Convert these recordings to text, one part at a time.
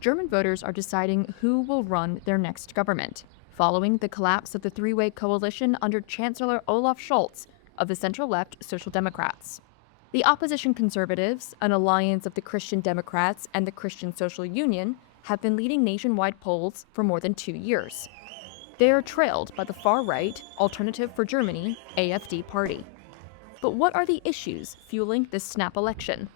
German voters are deciding who will run their next government, following the collapse of the three-way coalition under Chancellor Olaf Scholz of the center-left Social Democrats. The opposition Conservatives, an alliance of the Christian Democrats and the Christian Social Union, have been leading nationwide polls for more than 2 years. They are trailed by the far-right Alternative for Germany, AfD party. But what are the issues fueling this snap election?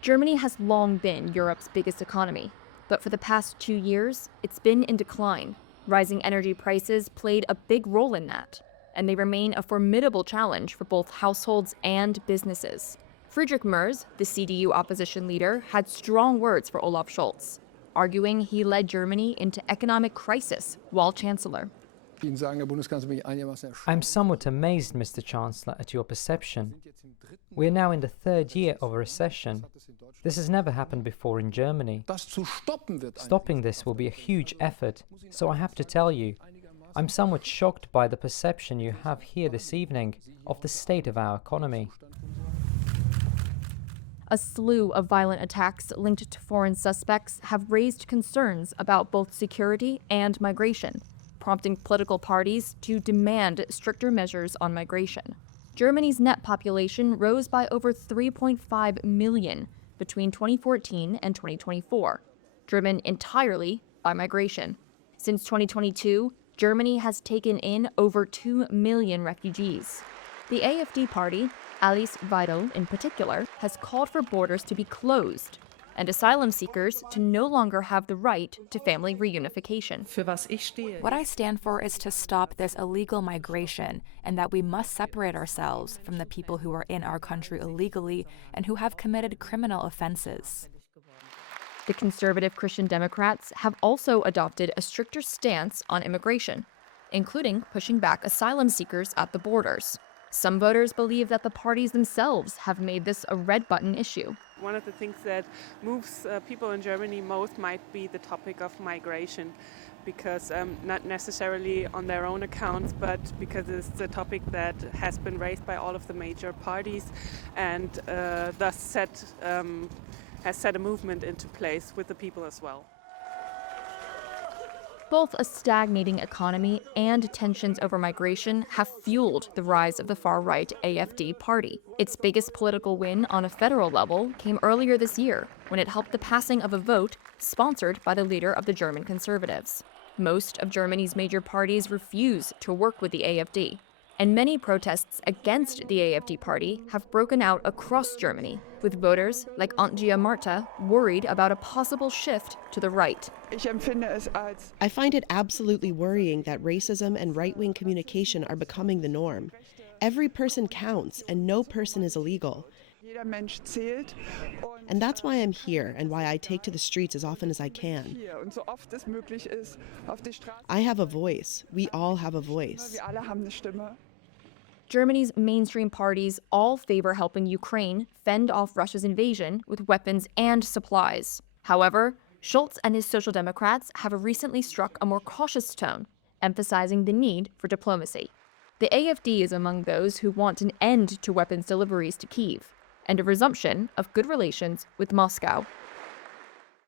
Germany has long been Europe's biggest economy, but for the past 2 years, it's been in decline. Rising energy prices played a big role in that, and they remain a formidable challenge for both households and businesses. Friedrich Merz, the CDU opposition leader, had strong words for Olaf Scholz, arguing he led Germany into economic crisis while chancellor. I'm somewhat amazed, Mr. Chancellor, at your perception. We are now in the third year of a recession. This has never happened before in Germany. Stopping this will be a huge effort, so I have to tell you, I'm somewhat shocked by the perception you have here this evening of the state of our economy. A slew of violent attacks linked to foreign suspects have raised concerns about both security and migration, prompting political parties to demand stricter measures on migration. Germany's net population rose by over 3.5 million between 2014 and 2024, driven entirely by migration. Since 2022, Germany has taken in over 2 million refugees. The AfD party, Alice Weidel in particular, has called for borders to be closed and asylum seekers to no longer have the right to family reunification. What I stand for is to stop this illegal migration and that we must separate ourselves from the people who are in our country illegally and who have committed criminal offenses. The conservative Christian Democrats have also adopted a stricter stance on immigration, including pushing back asylum seekers at the borders. Some voters believe that the parties themselves have made this a red-button issue. One of the things that moves people in Germany most might be the topic of migration, because not necessarily on their own accounts, but because it's a topic that has been raised by all of the major parties and thus has set a movement into place with the people as well. Both a stagnating economy and tensions over migration have fueled the rise of the far-right AfD party. Its biggest political win on a federal level came earlier this year, when it helped the passing of a vote sponsored by the leader of the German Conservatives. Most of Germany's major parties refuse to work with the AfD, and many protests against the AfD party have broken out across Germany, with voters like Antje Marta worried about a possible shift to the right. I find it absolutely worrying that racism and right-wing communication are becoming the norm. Every person counts, and no person is illegal. And that's why I'm here and why I take to the streets as often as I can. I have a voice. We all have a voice. Germany's mainstream parties all favor helping Ukraine fend off Russia's invasion with weapons and supplies. However, Scholz and his Social Democrats have recently struck a more cautious tone, emphasizing the need for diplomacy. The AfD is among those who want an end to weapons deliveries to Kyiv and a resumption of good relations with Moscow.